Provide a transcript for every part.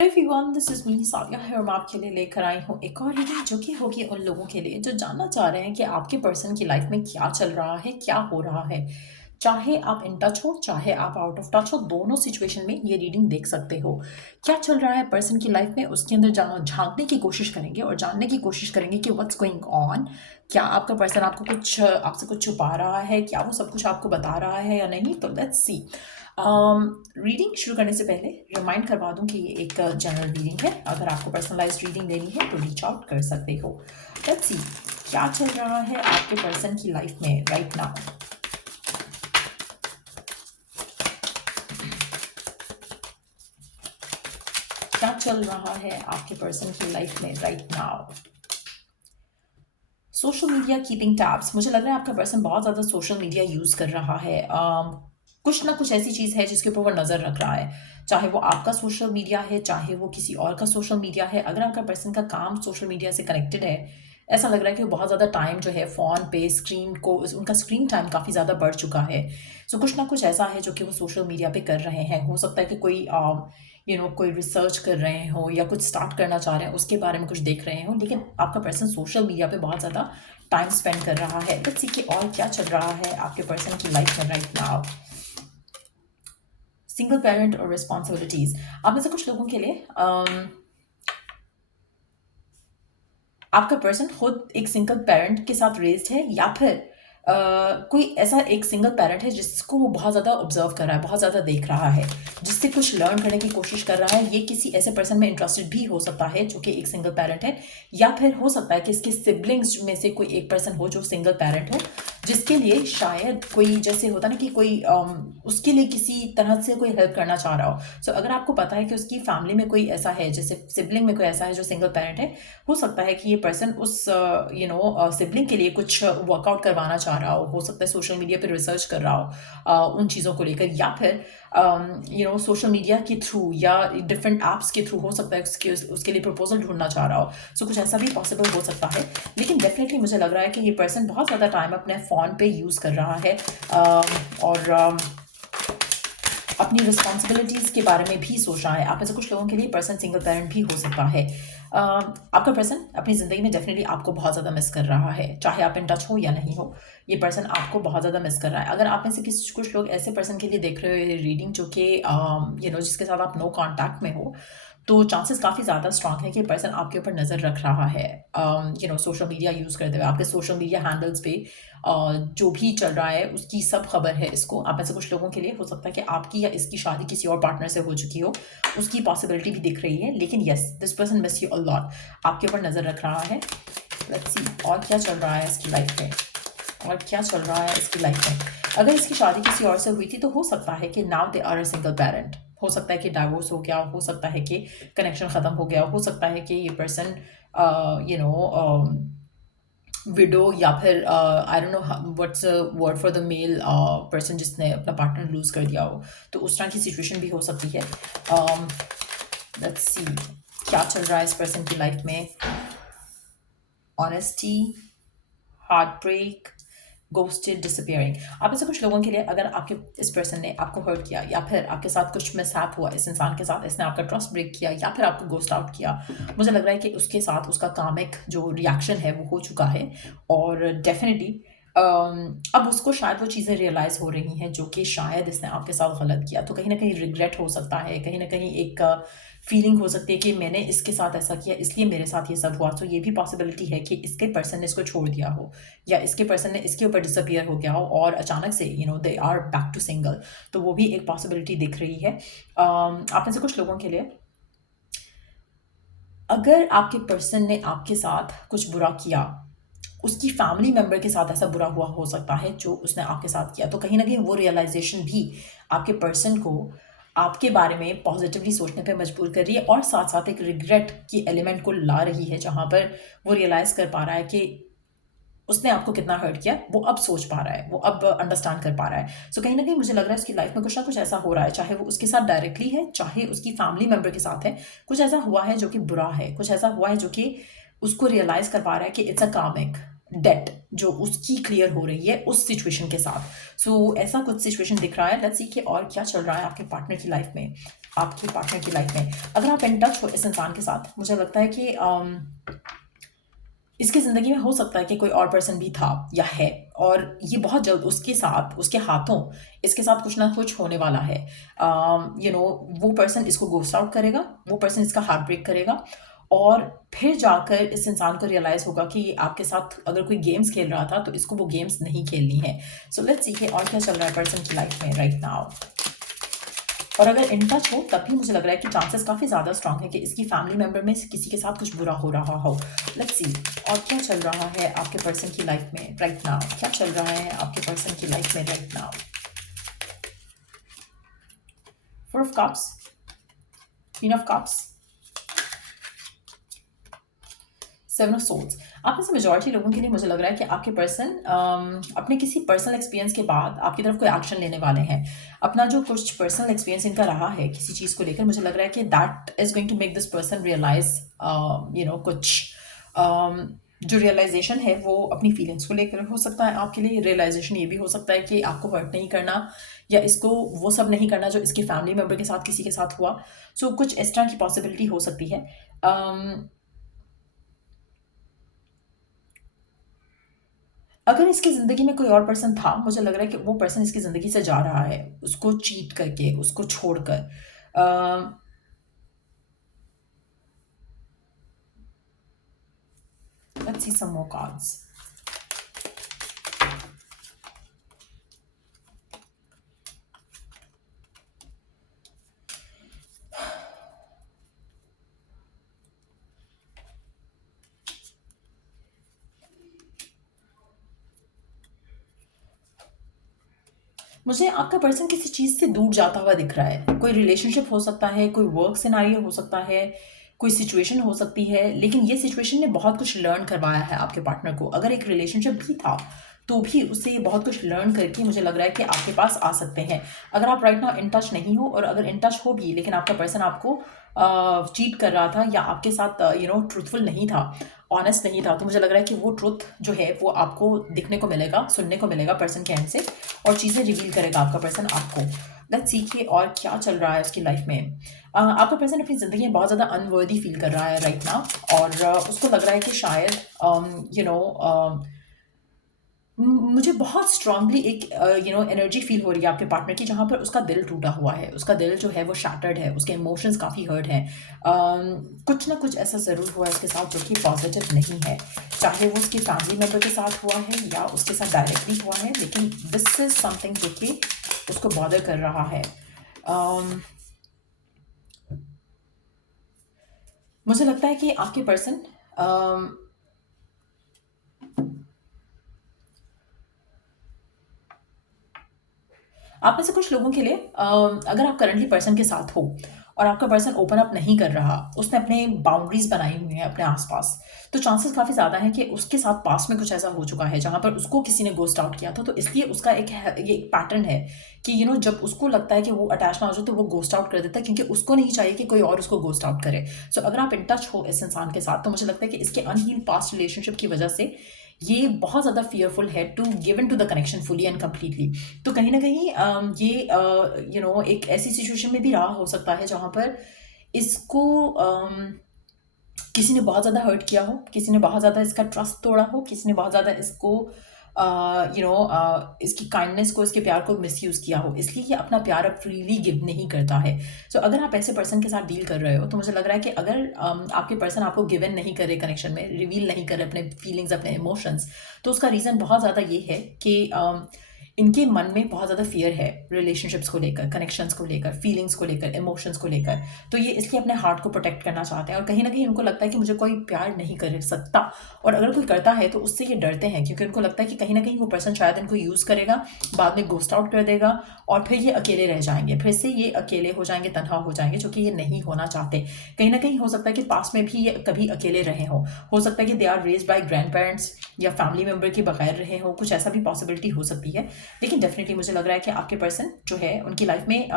Everyone, this is me साविया है और मैं आपके लिए लेकर आई हूँ एक और रीडिंग जो कि होगी उन लोगों के लिए जो जानना चाह रहे हैं कि आपके पर्सन की लाइफ में क्या चल रहा है, क्या हो रहा है। चाहे आप इन टच हो, चाहे आप आउट ऑफ टच हो, दोनों सिचुएशन में ये रीडिंग देख सकते हो। क्या चल रहा है पर्सन की लाइफ में, उसके अंदर झांकने की कोशिश करेंगे और जानने की कोशिश करेंगे कि व्हाट्स गोइंग ऑन। क्या आपका पर्सन आपसे कुछ छुपा रहा है, क्या वो सब कुछ आपको बता रहा है या नहीं। तो लेट्स सी। रीडिंग शुरू करने से पहले रिमाइंड करवा दूं कि ये एक जनरल रीडिंग है। अगर आपको पर्सनलाइज्ड रीडिंग लेनी है तो रीच आउट कर सकते हो। लेट्स सी क्या चल रहा है आपके पर्सन की लाइफ में राइट नाउ। क्या चल रहा है आपके पर्सन की लाइफ में right now. Social media keeping tabs. मुझे लग रहा है आपका पर्सन बहुत ज़्यादा सोशल मीडिया यूज़ कर रहा है। कुछ ना कुछ ऐसी चीज़ है जिसके ऊपर वो नज़र रख रहा है, चाहे वो आपका सोशल मीडिया है, चाहे वो किसी और का सोशल मीडिया है। अगर आपका पर्सन का काम सोशल मीडिया से कनेक्टेड है, ऐसा लग रहा है कि वो बहुत ज़्यादा टाइम जो है फ़ोन पे स्क्रीन को, उनका स्क्रीन टाइम काफ़ी ज़्यादा बढ़ चुका है। सो कुछ ना कुछ ऐसा है जो कि वो सोशल मीडिया पे कर रहे हैं। हो सकता है कि कोई कोई रिसर्च कर रहे हो या कुछ स्टार्ट करना चाह रहे हैं, उसके बारे में कुछ देख रहे हो, लेकिन आपका पर्सन सोशल मीडिया पे बहुत ज़्यादा टाइम स्पेंड कर रहा है। लेट्स सी कि और क्या चल रहा है आपके पर्सन की लाइफ में राइट नाउ। सिंगल पेरेंट और रिस्पॉन्सिबिलिटीज। आप में से कुछ लोगों के लिए आपका पर्सन खुद एक सिंगल पेरेंट के साथ रेज्ड है, या फिर कोई ऐसा एक सिंगल पेरेंट है जिसको वो बहुत ज़्यादा ऑब्जर्व कर रहा है, बहुत ज़्यादा देख रहा है, जिससे कुछ लर्न करने की कोशिश कर रहा है। ये किसी ऐसे पर्सन में इंटरेस्टेड भी हो सकता है जो कि एक सिंगल पेरेंट है, या फिर हो सकता है कि इसके सिबलिंग्स में से कोई एक पर्सन हो जो सिंगल पेरेंट हो, जिसके लिए शायद कोई, जैसे होता ना कि कोई उसके लिए किसी तरह से कोई हेल्प करना चाह रहा हो। सो अगर आपको पता है कि उसकी फैमिली में कोई ऐसा है, जैसे सिबलिंग में कोई ऐसा है जो सिंगल पेरेंट है, हो सकता है कि ये पर्सन उस सिबलिंग के लिए कुछ वर्कआउट करवाना चाह रहा हो सकता है सोशल मीडिया पे रिसर्च कर रहा हो उन चीज़ों को लेकर, या फिर सोशल मीडिया के थ्रू या डिफरेंट ऐप्स के थ्रू हो सकता है उसके लिए प्रपोजल ढूंढना चाह रहा हो। सो कुछ ऐसा भी पॉसिबल हो सकता है, लेकिन डेफिनेटली मुझे लग रहा है कि ये पर्सन बहुत ज़्यादा टाइम अपने फ़ोन पे यूज़ कर रहा है और अपनी रिस्पॉन्सिबिलिटीज़ के बारे में भी सोच रहा है। आप में से कुछ लोगों के लिए पर्सन सिंगल पेरेंट भी हो सकता है। आपका पर्सन अपनी ज़िंदगी में डेफिनेटली आपको बहुत ज़्यादा मिस कर रहा है, चाहे आप इन टच हो या नहीं हो। ये पर्सन आपको बहुत ज़्यादा मिस कर रहा है। अगर आप में से कुछ लोग ऐसे पर्सन के लिए देख रहे हो रीडिंग जो कि जिसके साथ आप नो कॉन्टैक्ट में हो, तो चांसेस काफ़ी ज़्यादा स्ट्रांग है कि पर्सन आपके ऊपर नज़र रख रहा है। सोशल मीडिया यूज़ करते हुए आपके सोशल मीडिया हैंडल्स पे जो भी चल रहा है उसकी सब खबर है इसको। आप में से कुछ लोगों के लिए हो सकता है कि आपकी या इसकी शादी किसी और पार्टनर से हो चुकी हो, उसकी पॉसिबिलिटी भी दिख रही है। लेकिन yes, this person miss you a lot, आपके ऊपर नज़र रख रहा है। लेट्स सी और क्या चल रहा है इसकी लाइफ में, और क्या चल रहा है इसकी लाइफ में। अगर इसकी शादी किसी और से हुई थी तो हो सकता है कि now they are a single parent. हो सकता है कि डाइवोर्स हो गया हो सकता है कि कनेक्शन ख़त्म हो गया हो सकता है कि ये पर्सन विडो, या फिर I don't know what's word for the male person जिसने अपना पार्टनर लूज कर दिया हो, तो उस तरह की सिचुएशन भी हो सकती है। लेट्स सी क्या चल रहा है इस पर्सन की लाइफ में। Honesty, heartbreak, ghosted, disappearing. आप ऐसे कुछ लोगों के लिए अगर आपके इस पर्सन ने आपको हर्ट किया, या फिर आपके साथ कुछ मिसहैप हुआ इस इंसान के साथ, इसने आपका ट्रस्ट ब्रेक किया या फिर आपको घोस्ट आउट किया, मुझे लग रहा है कि उसके साथ उसका कामिक जो रिएक्शन है वो हो चुका है। और डेफिनेटली अब उसको शायद वो चीज़ें रियलाइज़ हो रही हैं जो कि शायद इसने आपके साथ गलत किया। तो कहीं ना कहीं रिग्रेट हो सकता है, कहीं ना कहीं एक फीलिंग हो सकती है कि मैंने इसके साथ ऐसा किया इसलिए मेरे साथ ये सब हुआ। तो ये भी पॉसिबिलिटी है कि इसके पर्सन ने इसको छोड़ दिया हो, या इसके पर्सन ने इसके ऊपर डिसअपियर हो गया हो और अचानक से they are back to single. तो वो भी एक पॉसिबिलिटी दिख रही है। आप में से कुछ लोगों के लिए अगर आपके पर्सन ने आपके साथ कुछ बुरा किया, उसकी फैमिली मेंबर के साथ ऐसा बुरा हुआ हो सकता है जो उसने आपके साथ किया, तो कहीं ना कहीं वो रियलाइजेशन भी आपके पर्सन को आपके बारे में पॉजिटिवली सोचने पे मजबूर कर रही है, और साथ साथ एक रिग्रेट की एलिमेंट को ला रही है, जहाँ पर वो रियलाइज़ कर पा रहा है कि उसने आपको कितना हर्ट किया। वो अब सोच पा रहा है, वो अब अंडरस्टैंड कर पा रहा है। सो कहीं ना कहीं मुझे लग रहा है उसकी लाइफ में कुछ ना कुछ ऐसा हो रहा है, चाहे वो उसके साथ डायरेक्टली है, चाहे उसकी फैमिली मेम्बर के साथ है। कुछ ऐसा हुआ है जो कि बुरा है, कुछ ऐसा हुआ है जो कि उसको रियलाइज कर पा रहा है कि इट्स अ कार्मिक डेट जो उसकी क्लियर हो रही है उस सिचुएशन के साथ। सो ऐसा कुछ सिचुएशन दिख रहा है। लेट्स सी कि और क्या चल रहा है आपके पार्टनर की लाइफ में। आपके पार्टनर की लाइफ में। अगर आप इन टच हो इस इंसान के साथ, मुझे लगता है कि इसकी ज़िंदगी में हो सकता है कि कोई और पर्सन भी था या है, और ये बहुत जल्द उसके साथ, उसके हाथों इसके साथ कुछ ना कुछ होने वाला है। वो पर्सन इसको घोस्ट आउट करेगा, वो पर्सन इसका हार्ट ब्रेक करेगा, और फिर जाकर इस इंसान को रियलाइज़ होगा कि आपके साथ अगर कोई गेम्स खेल रहा था तो इसको वो गेम्स नहीं खेलनी है। सो लेट्स सी कि और क्या चल रहा है पर्सन की लाइफ में राइट नाउ। और अगर इन टच हो तब भी मुझे लग रहा है कि चांसेस काफ़ी ज़्यादा स्ट्रांग है कि इसकी फैमिली मेंबर में से किसी के साथ कुछ बुरा हो रहा हो। लेट्स सी और क्या चल रहा है आपके पर्सन की लाइफ में राइट नाउ, क्या चल रहा है आपके पर्सन की लाइफ में right now. 4 of cups, queen of cups, 7 of swords. आप में से मेजॉरिटी लोगों के लिए मुझे लग रहा है कि आपके पर्सन अपने किसी पर्सनल एक्सपीरियंस के बाद आपकी तरफ कोई एक्शन लेने वाले हैं। अपना जो कुछ पर्सनल एक्सपीरियंस इनका रहा है किसी चीज़ को लेकर, मुझे लग रहा है कि that is going to make this person realize कुछ जो रियलाइजेशन है वो अपनी फीलिंग्स को लेकर हो सकता है। आपके लिए रियलाइजेशन ये भी हो सकता है कि आपको हर्ट नहीं करना या इसको वो सब नहीं करना जो इसके फैमिली मेम्बर के साथ किसी के साथ हुआ। सो कुछ इस तरह की पॉसिबिलिटी हो सकती है। अगर इसकी ज़िंदगी में कोई और पर्सन था, मुझे लग रहा है कि वो पर्सन इसकी ज़िंदगी से जा रहा है, उसको चीट करके, उसको छोड़कर। Let's see some more cards. मुझे आपका पर्सन किसी चीज़ से दूर जाता हुआ दिख रहा है। कोई रिलेशनशिप हो सकता है, कोई वर्क सिनेरियो हो सकता है, कोई सिचुएशन हो सकती है, लेकिन ये सिचुएशन ने बहुत कुछ लर्न करवाया है आपके पार्टनर को। अगर एक रिलेशनशिप भी था, तो भी उससे ये बहुत कुछ लर्न करके मुझे लग रहा है कि आपके पास आ सकते हैं। अगर आप राइट नाउ इन टच नहीं हो, और अगर इन टच हो भी लेकिन आपका पर्सन आपको चीट कर रहा था या आपके साथ ट्रूथफुल नहीं था, ऑनेस्ट नहीं था, तो मुझे लग रहा है कि वो ट्रुथ जो है वो आपको दिखने को मिलेगा, सुनने को मिलेगा पर्सन के एंड से, और चीज़ें रिवील करेगा आपका पर्सन आपको। लेट्स सी के और क्या चल रहा है उसकी लाइफ में। आपका पर्सन अपनी ज़िंदगी में बहुत ज़्यादा अनवर्दी फील कर रहा है राइट नाउ, और उसको लग रहा है कि शायद मुझे बहुत स्ट्रांगली एक एनर्जी फील हो रही है आपके पार्टनर की, जहाँ पर उसका दिल टूटा हुआ है, उसका दिल जो है वो शैटर्ड है, उसके इमोशंस काफ़ी हर्ट हैं। कुछ ना कुछ ऐसा ज़रूर हुआ है इसके साथ जो कि पॉजिटिव नहीं है, चाहे वो उसकी फैमिली मेम्बर के साथ हुआ है या उसके साथ डायरेक्टली हुआ है, लेकिन दिस इज़ समथिंग जो कि उसको बॉदर कर रहा है। मुझे लगता है कि आपके पर्सन आप में से कुछ लोगों के लिए अगर आप करंटली पर्सन के साथ हो और आपका पर्सन ओपन अप नहीं कर रहा, उसने अपने बाउंड्रीज बनाई हुई हैं अपने आसपास, तो चांसेस काफ़ी ज़्यादा हैं कि उसके साथ पास में कुछ ऐसा हो चुका है जहाँ पर उसको किसी ने गोस्ट आउट किया था। तो इसलिए उसका ये एक पैटर्न है कि जब उसको लगता है कि वो अटैच ना हो जाए तो वो गोस्ट आउट कर देता है, क्योंकि उसको नहीं चाहिए कि कोई और उसको गोस्ट आउट करे। सो अगर आप इन टच हो इस इंसान के साथ, तो मुझे लगता है कि इसके अनहील्ड पास्ट रिलेशनशिप की वजह से ये बहुत ज़्यादा फियरफुल है to give in to the connection fully and completely. तो कहीं ना कहीं एक ऐसी सिचुएशन में भी रहा हो सकता है जहाँ पर इसको किसी ने बहुत ज़्यादा हर्ट किया हो, किसी ने बहुत ज़्यादा इसका ट्रस्ट तोड़ा हो, किसी ने बहुत ज़्यादा इसको इसकी काइंडनेस को, इसके प्यार को मिसयूज़ किया हो, इसलिए ये अपना प्यार अब फ्रीली गिव नहीं करता है। सो अगर आप ऐसे पर्सन के साथ डील कर रहे हो, तो मुझे लग रहा है कि अगर आपके पर्सन आपको गिवन नहीं करे, कनेक्शन में रिवील नहीं करे अपने फीलिंग्स, अपने इमोशंस, तो उसका रीज़न बहुत ज़्यादा ये है कि इनके मन में बहुत ज़्यादा फियर है रिलेशनशिप्स को लेकर, कनेक्शंस को लेकर, फीलिंग्स को लेकर, इमोशंस को लेकर। तो ये इसलिए अपने हार्ट को प्रोटेक्ट करना चाहते हैं, और कहीं ना कहीं उनको लगता है कि मुझे कोई प्यार नहीं कर सकता, और अगर कोई करता है तो उससे ये डरते हैं, क्योंकि उनको लगता है कि कहीं ना कहीं वो पर्सन शायद इनको यूज़ करेगा, बाद में घोस्ट आउट कर देगा, और फिर ये अकेले रह जाएंगे, फिर से ये अकेले हो जाएंगे, तन्हा हो जाएंगे, जो कि ये नहीं होना चाहते। कहीं ना कहीं हो सकता है कि पास में भी ये कभी अकेले रहे हों, हो सकता है कि they are raised by grandparents या फैमिली मेम्बर के बगैर रहे हों, कुछ ऐसा भी पॉसिबिलिटी हो सकती है। लेकिन डेफिनेटली मुझे लग रहा है कि आपके पर्सन जो है उनकी लाइफ में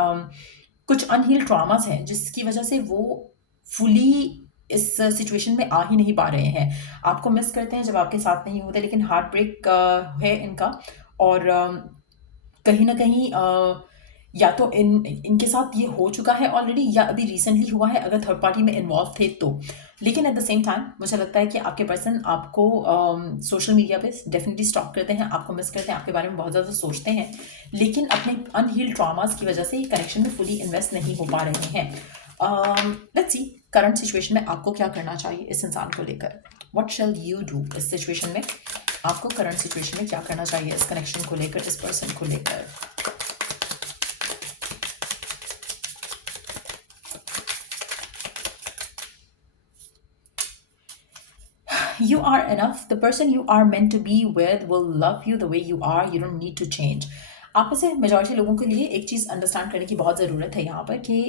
कुछ अनहील्ड ट्रॉमास हैं, जिसकी वजह से वो फुली इस सिचुएशन में आ ही नहीं पा रहे हैं। आपको मिस करते हैं जब आपके साथ नहीं होते, लेकिन हार्ट ब्रेक है इनका, और कहीं ना कहीं या तो इनके साथ ये हो चुका है ऑलरेडी या अभी रिसेंटली हुआ है अगर थर्ड पार्टी में इन्वॉल्व थे तो। लेकिन एट द सेम टाइम मुझे लगता है कि आपके पर्सन आपको सोशल मीडिया पे डेफिनेटली स्टॉक करते हैं, आपको मिस करते हैं, आपके बारे में बहुत ज़्यादा सोचते हैं, लेकिन अपने अनहील्ड ट्रॉमास की वजह से कनेक्शन में फुली इन्वेस्ट नहीं हो पा रहे हैं। लेट्स सी करंट सिचुएशन में आपको क्या करना चाहिए इस इंसान को लेकर। व्हाट शैल यू डू इस सिचुएशन में? आपको करंट सिचुएशन में क्या करना चाहिए इस कनेक्शन को लेकर, इस पर्सन को लेकर? You are enough. The person you are meant to be with will love you the way you are. You don't need to change. आप में से मेजॉरिटी लोगों के लिए एक चीज़ अंडरस्टैंड करने की बहुत ज़रूरत है यहाँ पर कि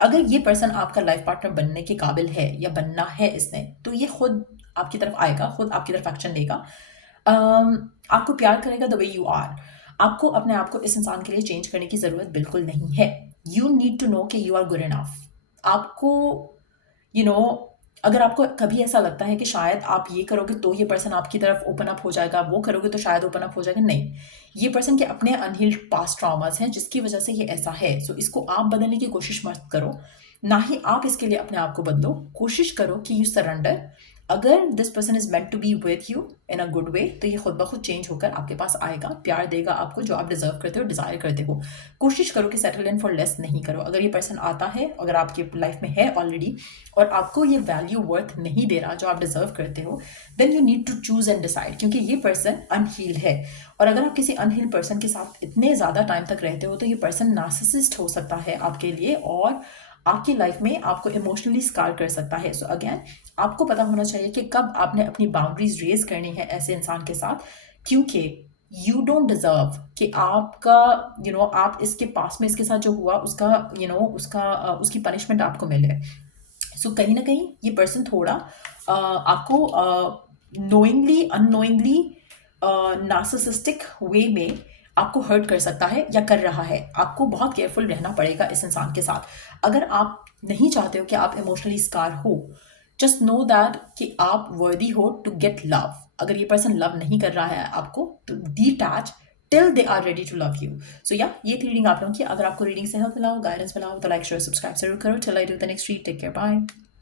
अगर ये पर्सन आपका लाइफ पार्टनर बनने के काबिल है या बनना है इसने, तो ये खुद आपकी तरफ आएगा, खुद आपकी तरफ एक्शन लेगा, आपको प्यार करेगा द वे यू आर। आपको अपने आप को इस इंसान के लिए चेंज करने की ज़रूरत बिल्कुल नहीं है। यू नीड टू नो कि यू आर गुड इनफ। आपको यू you नो know, अगर आपको कभी ऐसा लगता है कि शायद आप ये करोगे तो ये पर्सन आपकी तरफ ओपन अप हो जाएगा, वो करोगे तो शायद ओपन अप हो जाएगा, नहीं। ये पर्सन के अपने अनहील्ड पास्ट ट्रॉमास हैं जिसकी वजह से ये ऐसा है। सो इसको आप बदलने की कोशिश मत करो, ना ही आप इसके लिए अपने आप को बदलो। कोशिश करो कि यू सरेंडर। अगर this person is meant to be with you in a good way, तो ये खुद ब खुद चेंज होकर आपके पास आएगा, प्यार देगा आपको जो आप डिजर्व करते हो, डिजायर करते हो। कोशिश करो कि सेटल इन फॉर लेस नहीं करो। अगर ये पर्सन आता है, अगर आपकी लाइफ में है ऑलरेडी और आपको ये वैल्यू वर्थ नहीं दे रहा जो आप डिजर्व करते हो, then you need to choose and decide, क्योंकि ये पर्सन अनहील है। और अगर आप किसी अनहील पर्सन के साथ इतने ज़्यादा टाइम तक रहते हो, तो ये पर्सन नार्सिसिस्ट हो सकता है आपके लिए और आपकी लाइफ में आपको इमोशनली स्कार कर सकता है। सो अगेन आपको पता होना चाहिए कि कब आपने अपनी बाउंड्रीज रेज करनी है ऐसे इंसान के साथ, क्योंकि यू डोंट डिजर्व कि आपका आप इसके पास में इसके साथ जो हुआ उसका उसकी पनिशमेंट आपको मिले। सो कहीं ना कहीं ये पर्सन थोड़ा आपको नोइंगली अननोइंगली नार्सिसिस्टिक वे में आपको हर्ट कर सकता है या कर रहा है। आपको बहुत केयरफुल रहना पड़ेगा इस इंसान के साथ। अगर आप नहीं चाहते हो कि आप इमोशनली स्कार हो, जस्ट नो दैट कि आप वर्दी हो टू गेट लव। अगर ये पर्सन लव नहीं कर रहा है आपको, तो detach till they are ready to love you. So या ये थी रीडिंग आप लोगों की। अगर आपको रीडिंग से हेल्प मिला हो, गाइडेंस मिला हो, तो लाइक शेयर सब्सक्राइब जरूर करो। Till I do the next read, take care, bye.